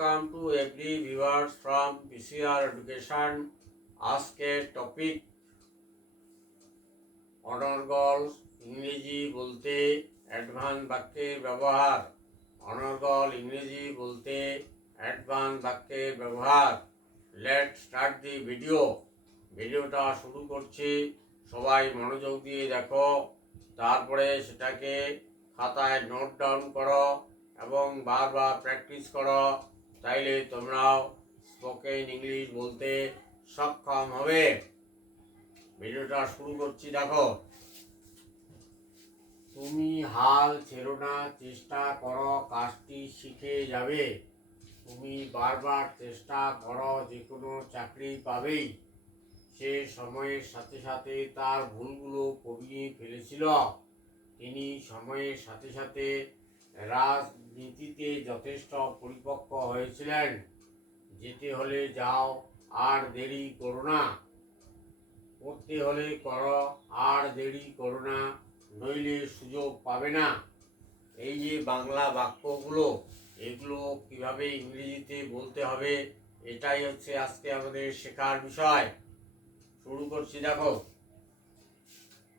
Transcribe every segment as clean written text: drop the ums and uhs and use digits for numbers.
welcome to every viewers from PCR Education. আজকের topic অনর্গল ইংরেজি বলতে অ্যাডভান্স বাক্যের ব্যবহার। অনর্গল ইংরেজি বলতে অ্যাডভান্স বাক্যের ব্যবহার। লেটস স্টার্ট দি ভিডিওটা শুরু করছি। সবাই মনোযোগ দিয়ে দেখো, তারপরে সেটাকে খাতায় নোট ডাউন করো এবং বারবার প্র্যাকটিস করো, তাইলে তোমরাও স্পোকেন ইংলিশ বলতে সক্ষম হবে। ভিডিওটা শুরু করছি, দেখো। তুমি হাল ছেড়ো না, চেষ্টা করো, কাজটি শিখে যাবে। তুমি বারবার চেষ্টা করো, যে কোনো চাকরি পাবেই। সে সময়ের সাথে সাথে তার ভুলগুলো কমিয়ে ফেলেছিল। তিনি সময়ের সাথে সাথে রাজনীতিতে যথেষ্ট পরিপক্ক হয়েছিলেন। যেতে হলে যাও, আর দেরি করো না। করতে হলে করো, আর দেরি করো না, নইলে সুযোগ পাবে না। এই যে বাংলা বাক্যগুলো, এগুলো কিভাবে ইংরেজিতে বলতে হবে, এটাই হচ্ছে আজকে আমাদের শেখার বিষয়। শুরু করছি, দেখো।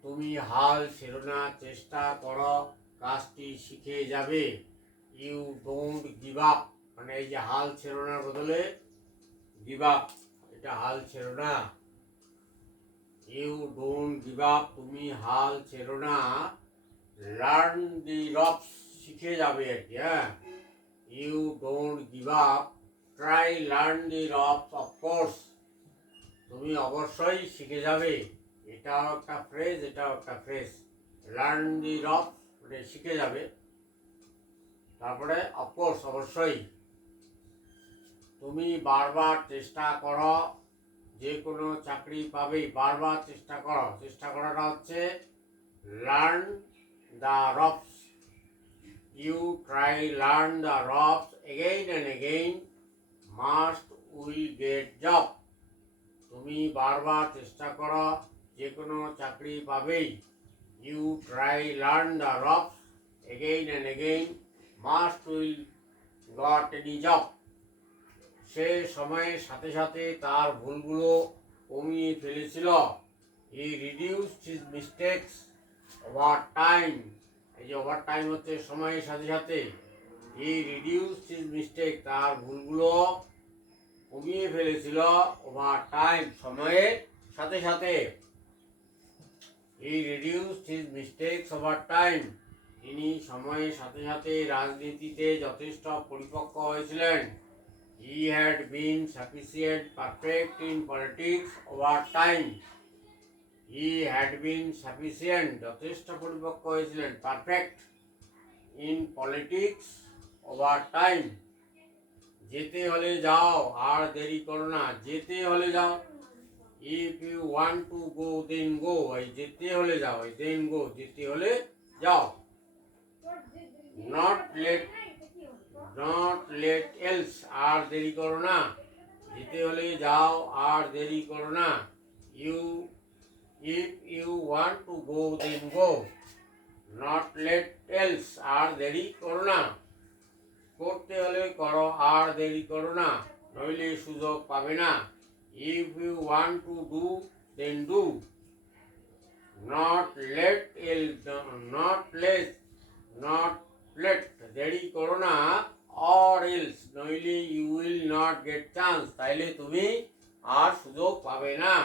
তুমি হাল ছেড়ো না, চেষ্টা করো, কাজটি শিখে যাবে। ইউ ডোন্ট গিভ আপ, মানে এই যে হাল ছেড়ো নার বদলে গিভ আপ, এটা হাল ছেড়ো না। ইউ ডোন্ট গিভ আপ, তুমি হাল ছেড়ো না। লার্ন দি রপস, শিখে যাবে আর কি। হ্যাঁ, you don't give up, try learn the ropes, of course, তুমি অবশ্যই শিখে যাবে। এটাও একটা ফ্রেজ, এটাও একটা ফ্রেজ। লার্ন দি রপস মানে শিখে যাবে, তারপরে অফকোর্স অবশ্যই। তুমি বারবার চেষ্টা করো, যে কোনো চাকরি পাবেই। বারবার চেষ্টা করো, চেষ্টা করাটা হচ্ছে learn the ropes. You try learn the ropes again and again, must will get job. তুমি বারবার চেষ্টা করো, যে কোনো চাকরি পাবেই। You try learn the ropes again and again, must will got any job. সে সময়ের সাথে সাথে তার ভুলগুলো কমিয়ে ফেলেছিল। He reduced his mistakes over time. এই যে ওভার টাইম হচ্ছে সময়ের সাথে সাথে। হি রিডিউসড হিজ মিস্টেক, তার ভুলগুলো কমিয়ে ফেলেছিল। ওভার টাইম, সময়ের সাথে সাথে। He reduced his mistakes over time, তিনি সময়ের সাথে সাথে রাজনীতিতে যথেষ্ট পরিপক্ক হয়েছিলেন। He had been sufficient perfect in politics over time. He had been sufficient, যথেষ্ট পরিপক্ক হয়েছিলেন, perfect in politics over time. যেতে হলে যাও, আর দেরি করো না। যেতে হলে যাও, if you want to go then go. এই যেতে হলে যাও, এই দেন গো, যেতে হলে যাও। নট লেট এলস, আর দেরি করো না। যেতে হলে যাও, আর দেরি করো না। If you want to go then go, not late else, আর দেরি করো না। করতে হলে করো, আর দেরি করো না, নইলে সুযোগ পাবে না। If you want to do then do, not late দেরি করো না, or else, নইলে you will not get chance, তাইলে তুমি আর সুযোগ পাবে না।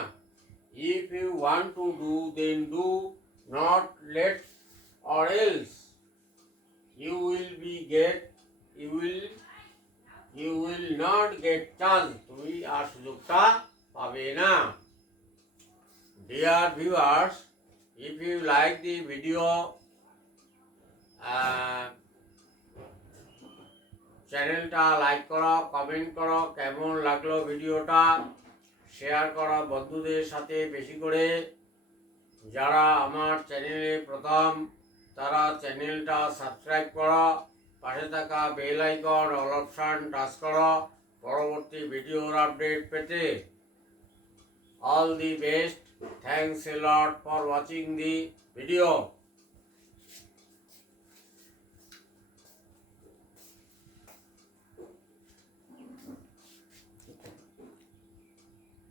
If you want to do then do, not let or else, you will not get chance, তুমি আর সুযোগটা পাবে না। Dear viewers, if you like the video, চ্যানেলটা লাইক করো, কমেন্ট করো, কেমন লাগলো ভিডিওটা, শেয়ার করো বন্ধুদের সাথে বেশি করে। যারা আমার চ্যানেলে প্রথম, তারা চ্যানেলটা সাবস্ক্রাইব করো, পাশে থাকা bell icon all option touch করো পরবর্তী ভিডিওর আপডেট পেতে। All the best, thanks a lot for watching the video.